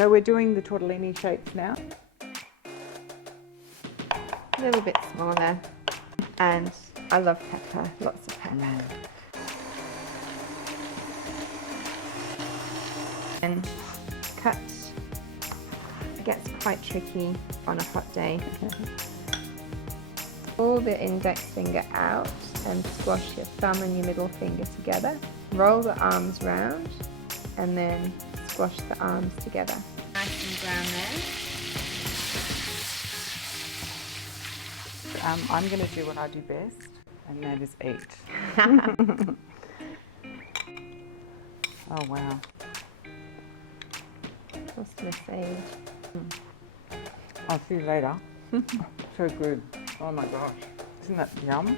So we're doing the tortellini shapes now. A little bit smaller, and I love pepper, lots of pepper. And cut. It gets quite tricky on a hot day. Pull the index finger out and squash your thumb and your middle finger together. Roll the arms round and then squash the arms together. Nice and brown there. I'm going to do what I do best, and that is eat. Oh wow. Toss the sage. I'll see you later. So good. Oh my gosh. Isn't that yum?